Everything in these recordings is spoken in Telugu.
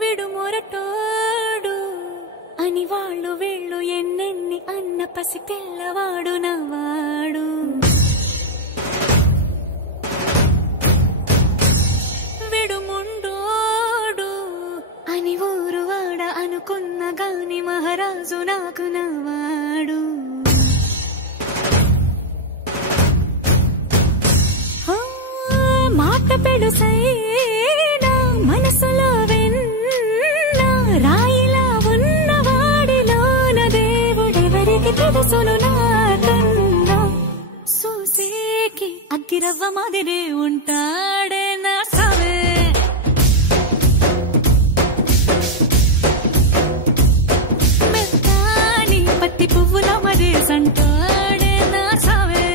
విడుమొరటోడు అని వాళ్ళు వీళ్ళు ఎన్నెన్ని అన్న పసి పిల్లవాడు నవ్వాడు. విడుముండోడు అని ఊరు వాడ అనుకున్న గాని మహారాజు నాకు నవ్వాడు. మాట పెడుసైనా మనసులో వెన్న రాయిలా ఉన్నవాడిలోన దేవుడెవరికి తెలుసును నాకన్నా. సూసేకి అగ్గిరవ్వ మాదిరే ఉంటాడే నా సావే. మెత్తాని పత్తి పువ్వుల మరేసంటాడే నా సావే.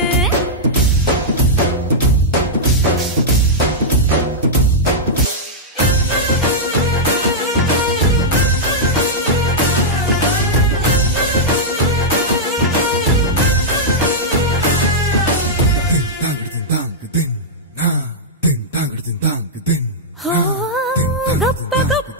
గొప్ప గొప్ప